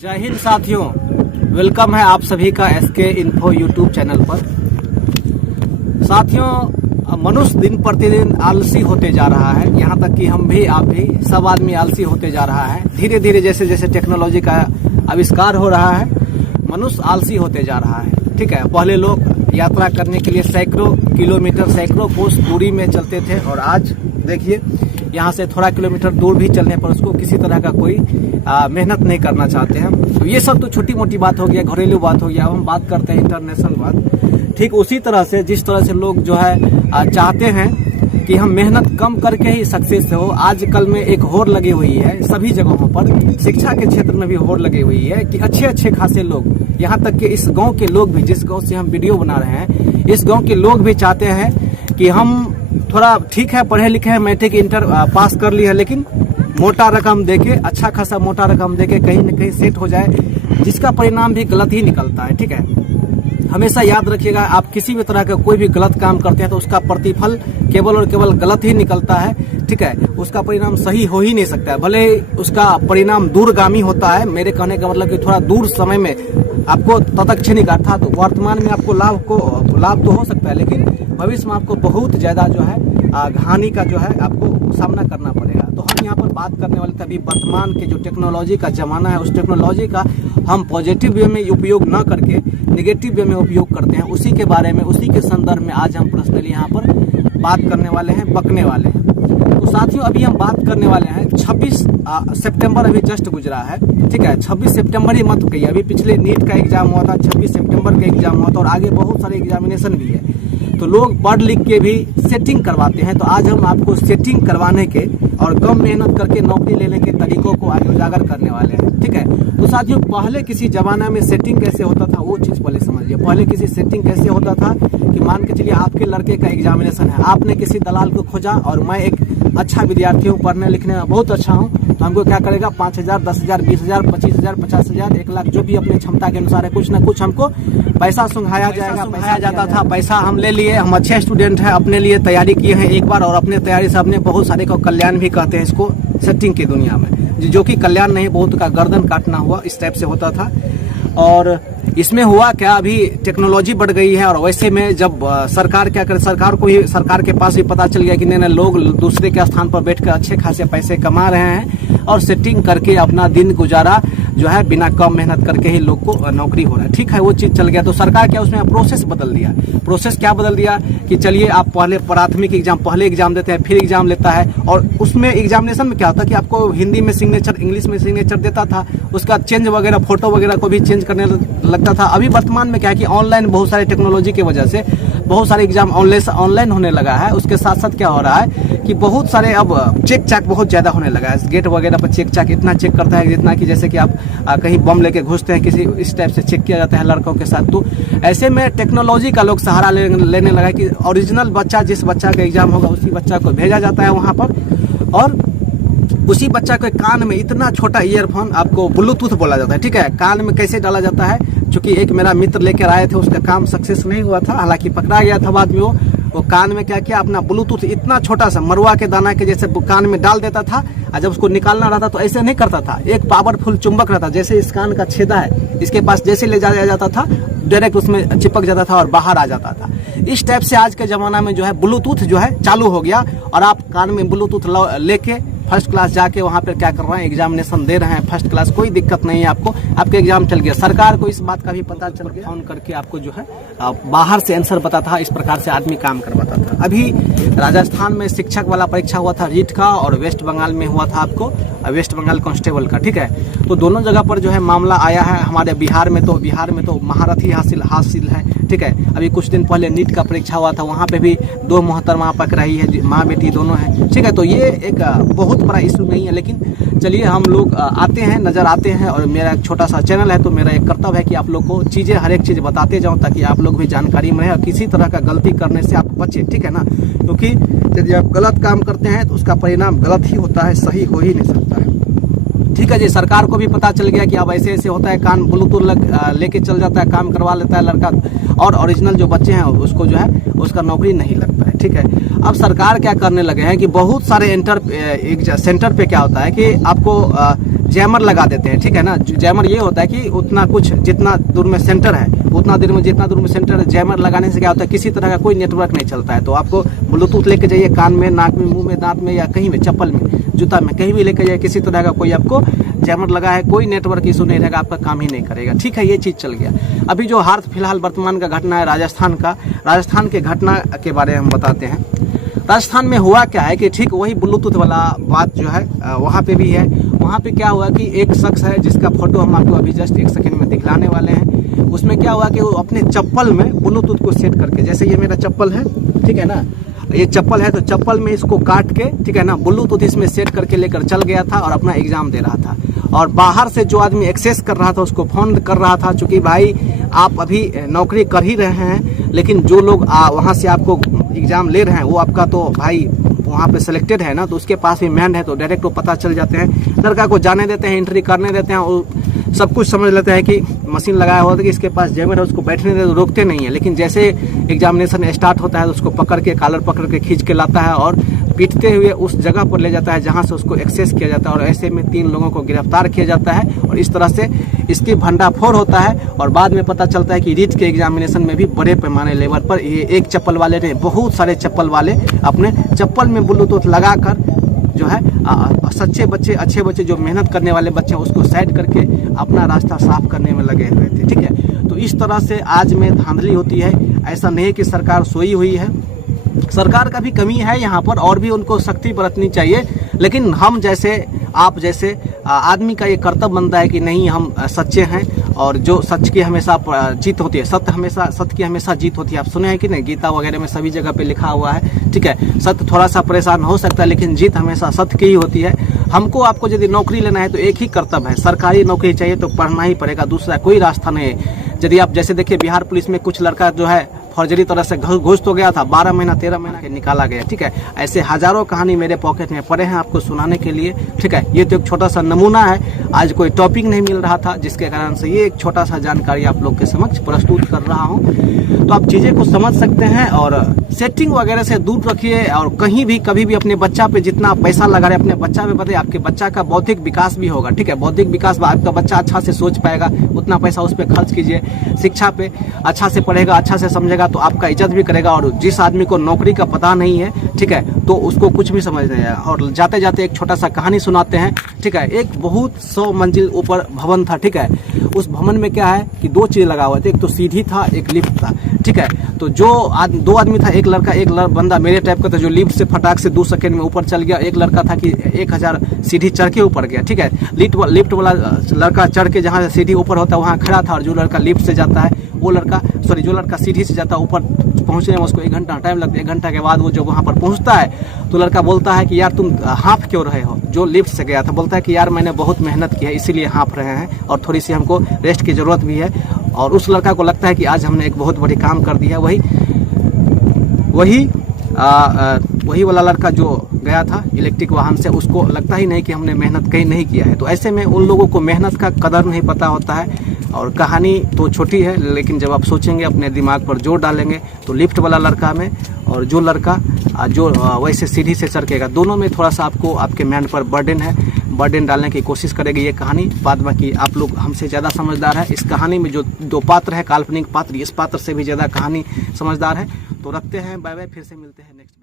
जय हिंद साथियों, वेलकम है आप सभी का एसके इन्फो यूट्यूब चैनल पर। साथियों, मनुष्य दिन प्रतिदिन आलसी होते जा रहा है। यहाँ तक कि हम भी, आप भी, सब आदमी आलसी होते जा रहा है। धीरे धीरे जैसे जैसे टेक्नोलॉजी का आविष्कार हो रहा है, मनुष्य आलसी होते जा रहा है। ठीक है, पहले लोग यात्रा करने के लिए सैकड़ों किलोमीटर, सैकड़ों कोस दूरी में चलते थे, और आज देखिए यहाँ से थोड़ा किलोमीटर दूर भी चलने पर उसको किसी तरह का कोई मेहनत नहीं करना चाहते हैं। तो ये सब तो छोटी मोटी बात हो गया, घरेलू बात हो गया। अब हम बात करते हैं इंटरनेशनल बात। ठीक उसी तरह से जिस तरह से लोग जो है चाहते हैं कि हम मेहनत कम करके ही सक्सेस हो, आजकल में एक होड़ लगी हुई है सभी जगहों पर। शिक्षा के क्षेत्र में भी होड़ लगी हुई है कि अच्छे अच्छे खासे लोग, यहाँ तक कि इस गाँव के लोग भी, जिस गाँव से हम वीडियो बना रहे हैं, इस गाँव के लोग भी चाहते हैं कि हम थोड़ा ठीक है, पढ़े लिखे हैं, मैट्रिक इंटर पास कर ली है, लेकिन मोटा रकम देके, अच्छा खासा मोटा रकम देके कहीं न कहीं सेट हो जाए, जिसका परिणाम भी गलत ही निकलता है। ठीक है, हमेशा याद रखिएगा, आप किसी भी तरह का कोई भी गलत काम करते हैं तो उसका प्रतिफल केवल और केवल गलत ही निकलता है। ठीक है, उसका परिणाम सही हो ही नहीं सकता है, भले उसका परिणाम दूरगामी होता है। मेरे कहने का मतलब कि थोड़ा दूर समय में आपको तत्क्षणिक, अर्थात तो वर्तमान में आपको लाभ तो हो सकता है, लेकिन भविष्य में आपको बहुत ज्यादा जो है हानि का जो है आपको सामना करना पड़ेगा। तो हम यहाँ पर बात करने वाले थे अभी वर्तमान के जो टेक्नोलॉजी का जमाना है, उस टेक्नोलॉजी का हम पॉजिटिव वे में उपयोग न करके निगेटिव वे में उपयोग करते हैं, उसी के बारे में, उसी के संदर्भ में आज हम पर्सनली यहाँ पर बात करने वाले हैं, बकने वाले हैं। तो साथियों, अभी हम बात करने वाले हैं 26 सितंबर अभी जस्ट गुजरा है। ठीक है, 26 सितंबर ही मत कहिए, अभी पिछले नीट का एग्जाम हुआ था, 26 सितंबर का एग्जाम हुआ था, और आगे बहुत सारे एग्जामिनेशन भी है। तो लोग पढ़ लिख के भी सेटिंग करवाते हैं। तो आज हम आपको सेटिंग करवाने के और कम मेहनत करके नौकरी लेने के तरीकों को आज उजागर करने वाले हैं। ठीक है, तो साथियों, पहले किसी जमाना में सेटिंग कैसे होता था वो चीज पहले समझिए। पहले किसी सेटिंग कैसे होता था कि मान के चलिए आपके लड़के का एग्जामिनेशन है, आपने किसी दलाल को खोजा, और मैं एक अच्छा विद्यार्थी हूँ, पढ़ने लिखने में बहुत अच्छा हूँ, तो हमको क्या करेगा, 5,000, 10,000, 20,000, 25,000, 50,000, 1 लाख, जो भी अपनी क्षमता के अनुसार है, कुछ ना कुछ हमको पैसा सुंघाया जाएगा। पैसा जाता था, पैसा हम ले लिए, हम अच्छे स्टूडेंट हैं, अपने लिए तैयारी किए हैं एक बार, और अपने तैयारी से हमने बहुत सारे को कल्याण भी कहते हैं इसको सेटिंग की दुनिया में, जो कि कल्याण नहीं, बहुत का गर्दन काटना हुआ, इस टाइप से होता था। और इसमें हुआ क्या, अभी टेक्नोलॉजी बढ़ गई है, और वैसे में जब सरकार क्या करे, सरकार के पास भी पता चल गया कि नहीं लोग दूसरे के स्थान पर बैठकर अच्छे खासे पैसे कमा रहे हैं, और सेटिंग करके अपना दिन गुजारा जो है बिना कम मेहनत करके ही लोग को नौकरी हो रहा है। ठीक है, वो चीज चल गया। तो सरकार क्या, उसमें प्रोसेस बदल दिया। प्रोसेस क्या बदल दिया कि चलिए आप पहले प्राथमिक एग्जाम, पहले एग्जाम देते हैं, फिर एग्जाम लेता है, और उसमें एग्जामिनेशन में क्या होता है कि आपको हिंदी में सिग्नेचर, इंग्लिश में सिग्नेचर देता था, उसका चेंज वगैरह, फोटो वगैरह को भी चेंज करने लगता था। अभी वर्तमान में क्या है कि ऑनलाइन, बहुत सारे टेक्नोलॉजी की वजह से बहुत सारे एग्जाम ऑनलाइन होने लगा है। उसके साथ साथ क्या हो रहा है कि बहुत सारे अब चेक चाक बहुत ज्यादा होने लगा है। गेट वगैरह पर चेक चाक इतना चेक करता है जितना कि जैसे कि आप कहीं बम लेके घुसते हैं, किसी इस टाइप से चेक किया जाता है लड़कों के साथ। तो ऐसे में टेक्नोलॉजी का लोग सहारा लेने लगा कि ओरिजिनल बच्चा, जिस बच्चा का एग्जाम होगा उसी बच्चा को भेजा जाता है वहां पर, और उसी बच्चा के कान में इतना छोटा ईयरफोन, आपको ब्लूटूथ बोला जाता है। ठीक है, कान में कैसे डाला जाता है, चूंकि एक मेरा मित्र लेकर आए थे, उसका काम सक्सेस नहीं हुआ था, हालांकि पकड़ा गया था बाद में। वो कान में क्या किया, अपना ब्लूटूथ इतना छोटा सा मरुआ के दाना के जैसे कान में डाल देता था, और जब उसको निकालना रहता तो ऐसे नहीं करता था, एक पावरफुल चुंबक रहता, जैसे इस कान का छेदा है, इसके पास जैसे ले जाया जाता था, डायरेक्ट उसमें चिपक जाता था और बाहर आ जाता था। इस टाइप से आज के जमाना में जो है ब्लूटूथ जो है चालू हो गया, और आप कान में ब्लूटूथ लेके फर्स्ट क्लास जाके वहां पर क्या कर रहे हैं, एग्जामिनेशन दे रहे हैं फर्स्ट क्लास, कोई दिक्कत नहीं है आपको, आपके एग्जाम चल गया। सरकार को इस बात का भी पता चल गया, फोन करके आपको जो है बाहर से आंसर बताता था, इस प्रकार से आदमी काम करवाता था। अभी राजस्थान में शिक्षक वाला परीक्षा हुआ था रीट का, और वेस्ट बंगाल में हुआ था आपको वेस्ट बंगाल कांस्टेबल का। ठीक है, तो दोनों जगह पर जो है मामला आया है। हमारे बिहार में तो महारत ही हासिल है। ठीक है, अभी कुछ दिन पहले नीट का परीक्षा हुआ था, वहाँ पे भी 2 मोहतरमा पकड़ाई है, माँ बेटी दोनों है। ठीक है, तो ये एक बहुत बड़ा इशू नहीं है, लेकिन चलिए हम लोग आते हैं, नजर आते हैं, और मेरा एक छोटा सा चैनल है, तो मेरा एक कर्तव्य है कि आप लोग को चीजें, हर एक चीज बताते जाऊं, ताकि आप लोग भी जानकारी में रहे और किसी तरह का गलती करने से आप बचे। ठीक है ना, क्योंकि यदि आप गलत काम करते हैं तो उसका परिणाम गलत ही होता है, सही हो ही नहीं सकता है। ठीक है जी, सरकार को भी पता चल गया कि अब ऐसे ऐसे होता है, कान ब्लूटूथ लेके चल जाता है, काम करवा लेता है लड़का, और ओरिजिनल जो बच्चे हैं उसको जो है उसका नौकरी नहीं लगता है। ठीक है, अब सरकार क्या करने लगे हैं कि बहुत सारे सेंटर पे क्या होता है कि आपको जैमर लगा देते हैं, ठीक है ना। जैमर ये होता है कि उतना कुछ जितना दूर में सेंटर है जितना दूर में सेंटर जैमर लगाने से क्या होता है, किसी तरह का कोई नेटवर्क नहीं चलता है। तो आपको ब्लूटूथ लेके जाइए कान में, नाक में, मुंह में, दांत में, या कहीं में, चप्पल में, जूता में, कहीं भी लेके जाइए, किसी तरह का कोई आपको जैमर लगा है, कोई नेटवर्क इशू नहीं रहेगा, आपका काम ही नहीं करेगा, ठीक है। ये चीज़ चल गया। अभी जो हाल फिलहाल वर्तमान का घटना है राजस्थान के घटना के बारे में हम बताते हैं। राजस्थान में हुआ क्या है कि ठीक वही ब्लूटूथ वाला बात जो है वहाँ पे भी है। वहाँ पे क्या हुआ कि एक शख्स है जिसका फोटो हम आपको अभी जस्ट एक सेकंड में दिखलाने वाले हैं। उसमें क्या हुआ कि वो अपने चप्पल में ब्लूटूथ को सेट करके, जैसे ये मेरा चप्पल है, ठीक है ना, ये चप्पल है, तो चप्पल में इसको काट के, ठीक है ना, ब्लूटूथ इसमें सेट करके लेकर चल गया था और अपना एग्जाम दे रहा था। और बाहर से जो आदमी एक्सेस कर रहा था उसको फोन कर रहा था, चूंकि भाई आप अभी नौकरी कर ही रहे हैं, लेकिन जो लोग वहाँ से आपको एग्जाम ले रहे हैं वो आपका तो भाई वहाँ पे सिलेक्टेड है ना, तो उसके पास भी मैंड है, तो डायरेक्ट वो पता चल जाते हैं। लड़का को जाने देते हैं, एंट्री करने देते हैं, वो सब कुछ समझ लेते हैं कि मशीन लगाया हुआ था कि इसके पास जैमर है, उसको बैठने देते, रोकते नहीं है। लेकिन जैसे एग्जामिनेशन स्टार्ट होता है तो उसको पकड़ के, कॉलर पकड़ के खींच के लाता है और पीटते हुए उस जगह पर ले जाता है जहां से उसको एक्सेस किया जाता है। और ऐसे में 3 लोगों को गिरफ्तार किया जाता है और इस तरह से इसकी भंडाफोड़ होता है। और बाद में पता चलता है कि रीट के एग्जामिनेशन में भी बड़े पैमाने लेवल पर ये एक चप्पल वाले ने, बहुत सारे चप्पल वाले अपने चप्पल में ब्लूटूथ लगाकर जो है सच्चे बच्चे, अच्छे बच्चे, जो मेहनत करने वाले बच्चे, उसको साइड करके अपना रास्ता साफ करने में लगे हुए थे, ठीक है। तो इस तरह से आज में धांधली होती है। ऐसा नहीं है कि सरकार सोई हुई है, सरकार का भी कमी है यहाँ पर, और भी उनको सख्ती बरतनी चाहिए। लेकिन हम जैसे, आप जैसे आदमी का ये कर्तव्य बनता है कि नहीं, हम सच्चे हैं और जो सच की हमेशा जीत होती है, सत्य की हमेशा जीत होती है। आप सुने हैं कि नहीं, गीता वगैरह में सभी जगह पे लिखा हुआ है, ठीक है। सत्य थोड़ा सा परेशान हो सकता है लेकिन जीत हमेशा सत्य की ही होती है। हमको आपको यदि नौकरी लेना है तो एक ही कर्तव्य है, सरकारी नौकरी चाहिए तो पढ़ना ही पड़ेगा, दूसरा कोई रास्ता नहीं है। यदि आप जैसे देखिए बिहार पुलिस में कुछ लड़का जो है फर्जरी तरह से घुस तो गया था, 12 महीना 13 महीना के निकाला गया, ठीक है। ऐसे हजारों कहानी मेरे पॉकेट में पड़े हैं आपको सुनाने के लिए, ठीक है। ये तो एक छोटा सा नमूना है, आज कोई टॉपिक नहीं मिल रहा था जिसके कारण से ये एक छोटा सा जानकारी आप लोग के समक्ष प्रस्तुत कर रहा हूँ। तो आप चीजें को समझ सकते हैं और सेटिंग वगैरह से दूर रखिए। और कहीं भी कभी भी अपने बच्चा पे जितना पैसा लगा रहे अपने बच्चा पे बताइए, आपके बच्चा का बौद्धिक विकास भी होगा, ठीक है। बौद्धिक विकास आपका बच्चा अच्छा से सोच पाएगा, उतना पैसा उस पर खर्च कीजिए। शिक्षा पे अच्छा से पढ़ेगा, अच्छा से समझेगा तो आपका इज्जत भी करेगा। और जिस आदमी को नौकरी का पता नहीं है, ठीक है, तो उसको कुछ भी समझ नहीं आएगा। और जाते जाते एक छोटा सा कहानी सुनाते हैं, ठीक है। एक बहुत 100 मंजिल ऊपर भवन था, ठीक है। उस भवन में क्या है कि 2 चीज लगा हुआ था, एक तो सीढ़ी था, एक लिफ्ट था, ठीक है। तो जो 2 आदमी था, एक लड़का, एक बंदा मेरे टाइप का था जो लिफ्ट से फटाक से 2 सेकंड में ऊपर चल गया। एक लड़का था कि 1000 सीढ़ी चढ़ के ऊपर गया, ठीक है। लिफ्ट वाला लड़का चढ़ के जहाँ से सीढ़ी ऊपर होता है वहाँ खड़ा था, और जो लड़का लिफ्ट से जाता है जो लड़का सीढ़ी से जाता है ऊपर पहुंचने में उसको 1 घंटा टाइम लगता है। 1 घंटा के बाद वो जब वहां पर पहुंचता है तो लड़का बोलता है कि यार तुम हाँफ क्यों रहे हो। जो लिफ्ट से गया था बोलता है कि यार मैंने बहुत मेहनत की है इसीलिए हाँफ रहे हैं और थोड़ी सी हमको रेस्ट की जरूरत भी है। और उस लड़का को लगता है कि आज हमने एक बहुत बड़ी काम कर दिया। वही वाला लड़का जो गया था इलेक्ट्रिक वाहन से, उसको लगता ही नहीं कि हमने मेहनत कहीं नहीं किया है। तो ऐसे में उन लोगों को मेहनत का कदर नहीं पता होता है। और कहानी तो छोटी है लेकिन जब आप सोचेंगे, अपने दिमाग पर जोर डालेंगे, तो लिफ्ट वाला लड़का में और जो लड़का जो वैसे सीढ़ी से चढ़केगा, दोनों में थोड़ा सा आपको आपके माइंड पर बर्डन डालने की कोशिश करेगी ये कहानी। बाद बाकी आप लोग हमसे ज़्यादा समझदार है। इस कहानी में जो 2 पात्र है, काल्पनिक पात्र, इस पात्र से भी ज़्यादा कहानी समझदार है। तो रखते हैं, बाय बाय, फिर से मिलते हैं नेक्स्ट।